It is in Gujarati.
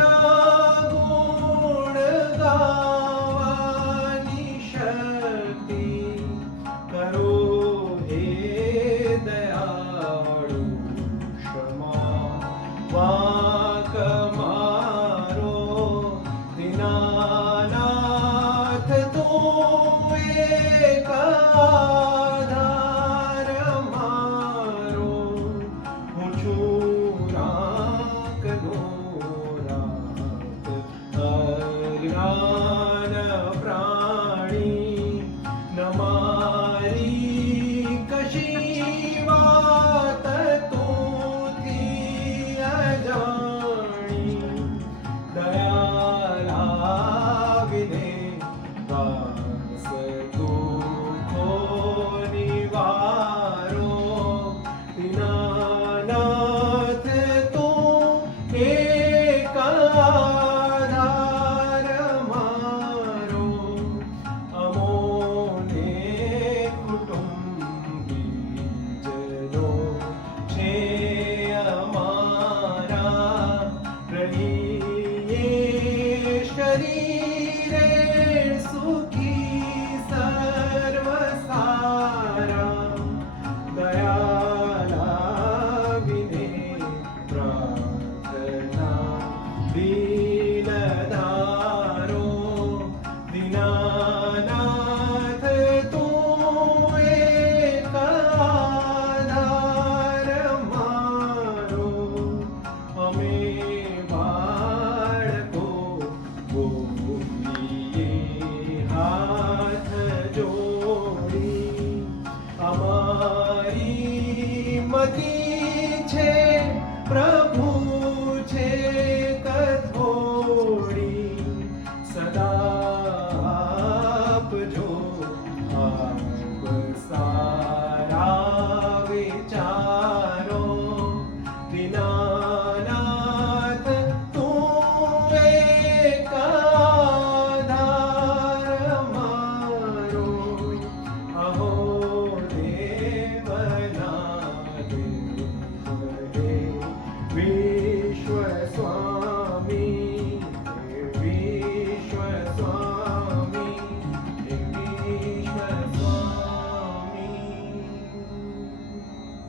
તારા ગુણ ગાવાની શક્તિ કરો હે દયાળુ ક્ષમા વાંક મારો દીનાનાથ તું એક આધાર મારો હું છું રાકનો રાત અજ્ઞાન પ્રાણી ન મારી કશી વાત તુંથી અજાણી દયા લાવીને વાસ દુઃખો નિવારો દીનાનાથ તું એક આધાર મારો અમોને કુટુંબીજનો છે અમારા રહીએ શરીર